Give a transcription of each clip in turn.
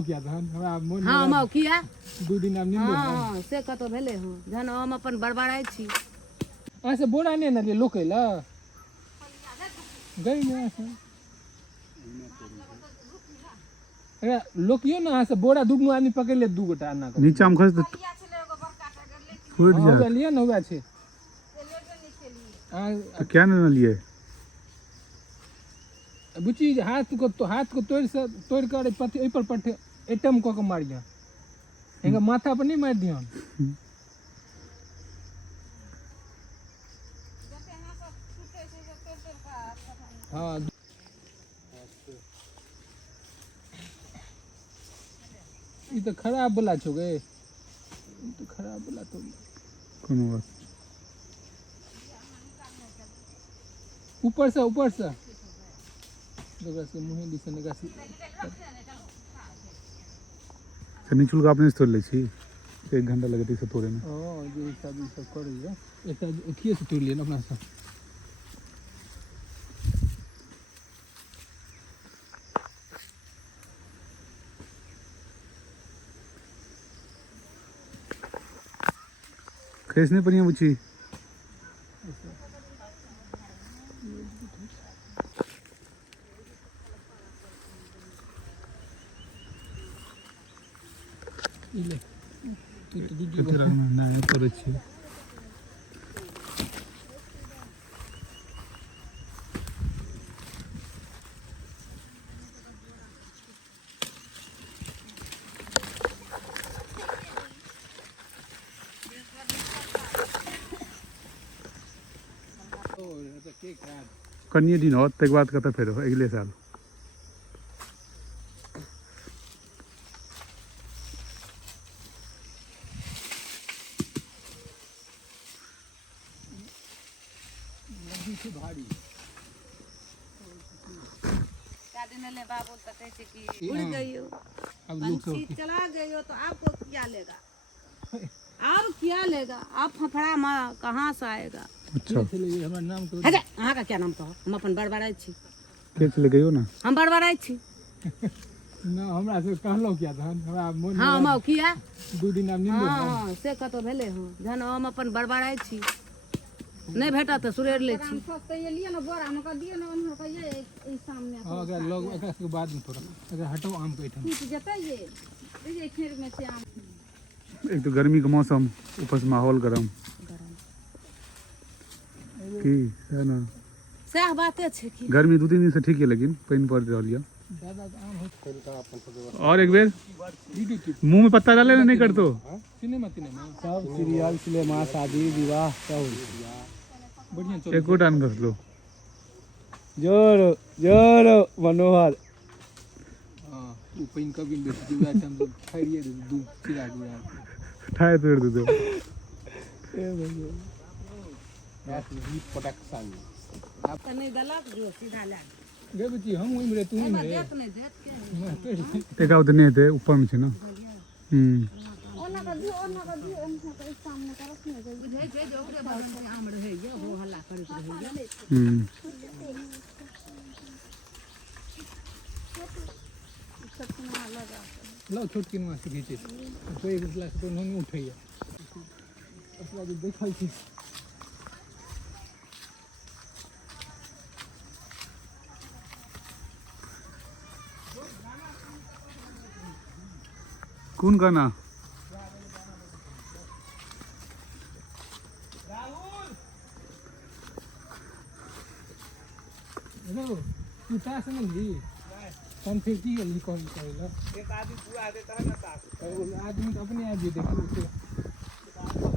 किया था हमरा मोन हाँ हम किया दू दिन आब निंदो हाँ से कतो भेले हो जहन हम अपन बड़बड़ाई छी आ से बोरा ने न लोकेला गई ने से अरे लोकियो ना से बोरा दुगनो आदमी पकड़ ले दू गोटा ना नीचा में खस फूट जा हो लिया न हुआ छे तो क्या न लिए बुची हाथ को तोड़ कर पथे ए पर पथे एटम को के मार दिया एंगा माथा पर नहीं मार दिया हां ई तो खराब वाला छो गे ई तो खराब वाला तो कोनो बात ऊपर से देखा से मुहे दिसन लगा से निचुल का अपने से तोड़ ले छी 1 घंटा लगती से तोड़े में हां जे सब कर रही है एटा अखिए से तोड़ लेना अपना से कैसने पड़िया बुची इले तो दूजी कितना ना है तो अच्छी कन्या दिन हो तक बात करता फिर अगले साल भारी क्या दिन ले बाबू तो कहते कि उड़ गई हो अब लोग पंछी चला गई हो तो आपको क्या लेगा आप क्या लेगा आप फफड़ा में कहाँ से आएगा अच्छा चलिए हमारा नाम तो है अहाँ का क्या नाम कहो हम अपन बड़बड़ाई छी के चले गई हो ना हम बड़बड़ाई छी ना हमरा से कहलो क्या था हमरा मोन हाँ हम किया दू दिन आब निंदो हाँ से कतो भेले हो जहन हम अपन बड़बड़ाई छी नहीं भेटा तो सुरेर ले छी हां अगर लोग एकरा के बाद में थोड़ा अगर हटो आम के ठम एक तो गर्मी का मौसम ऊपर से माहौल गर्म की है ना सह बाते छे की गर्मी 2-3 दिन से ठीक है लेकिन पानी पड़ रही है दादा आम हो और एक बेर मुंह में पत्ता डाले नहीं कर तो सिनेमा सब सीरियल सिनेमा शादी विवाह सब बढ़िया चल एक डान कर लो जोर जोर मनोहर हां उ पेन कभी बेच दिया हम तो खाइए दू चिरा दिया ठाए तोड़ दे दो ए भैया प्रोडक्शन आप नहीं दलक जो सीधा ला गे बच्ची हम ओइ में तू ही में देत नहीं देत के मैं पेड़ एक आउट नहीं थे ऊपर में छे ना बुझे छै जे ओकरे बगल में आम रहे ये हो हल्ला करत रहे लो छोटकी मां से घीचे तो एक गिलास तो नहीं उठैया अपना जो देखै छी कौन गाना हेलो तू ता समझ ली कौन फिर की गली कौन करेला एक आदमी पूरा आगे तरह ना ताक आदमी तो अपने आप ही देखो उसे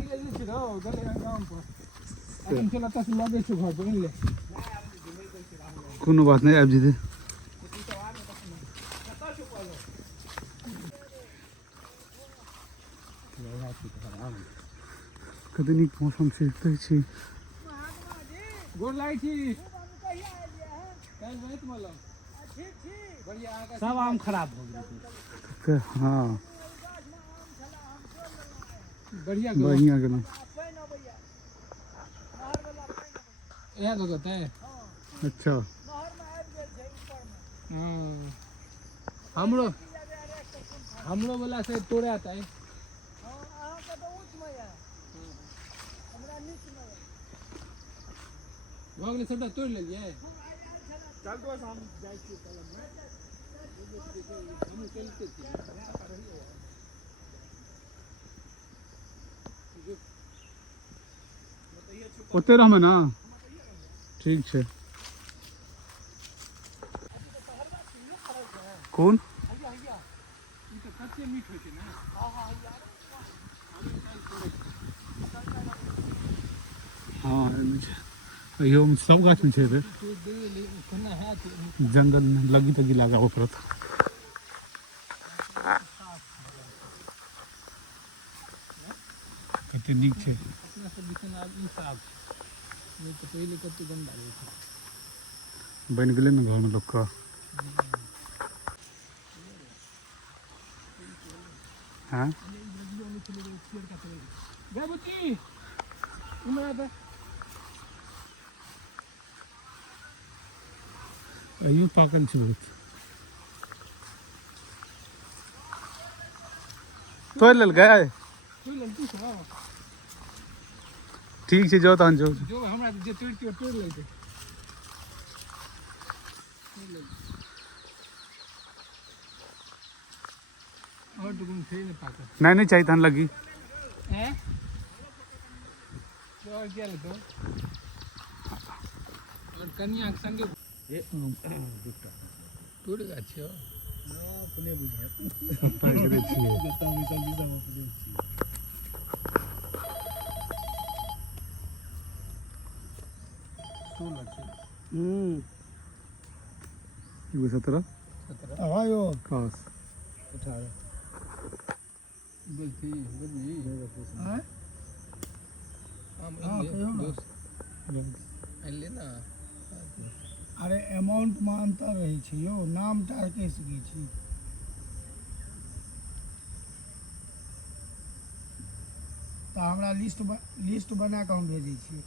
ये ले छिरो गले काम पर अपन चला तस लगे छु घर पर ले कोनो बात नहीं अब जीते कते नीक मौसम छै देखै छी गोर लागे छी काल रात वाला ठीक ठीक बढ़िया आगा सब आम खराब हो गए हाँ बढ़िया बढ़िया गेलो यह तो कहता है अच्छा हां हमरो हमरो वाला से तोड़े आता है भऽ गेलै सबटा तोड़ि लेलियै चल तो हम जाइ छी कलम में हम चलते छी ओते रहमे ना ठीक छै कोन ई तऽ कच्चे मीठ होइ छै ने हाँ अहियो सब गाछ में छै रे केना हैत जंगल में लगी तगी लगाबऽ पड़त कते नीक छै अपना सब दिसन आब ई साफ छै नहीं तो पहले कते गंदा रहै छै बनि गेलै ने घर में लोग का हाँ गए बुच्ची उमरा दे अहियो पाकल छै बहुत तोड़ि लेलकै तोड़ि लेल तू सब ठीक छै जाउ तहन जो जो हमरा जे तोड़ि तोड़ि लै छै और तो कोई छै नहीं पाकल नहीं चाहिए तहन लगी हैं और क्या लेतो और कन्या के संगे ये टूट गया छो ना अपने बुझा पाकि दै छियै जता हम सब अपने छी एगो 17 आयो खास 18 बोलती बोली हैं हम हाँ, कहियो ना। दोस्त ले ना अरे अमाउंट में अंतर रहे छै यो नाम टार कहि सकै छी तऽ हमरा लिस्ट बना कऽ हम भेजै छी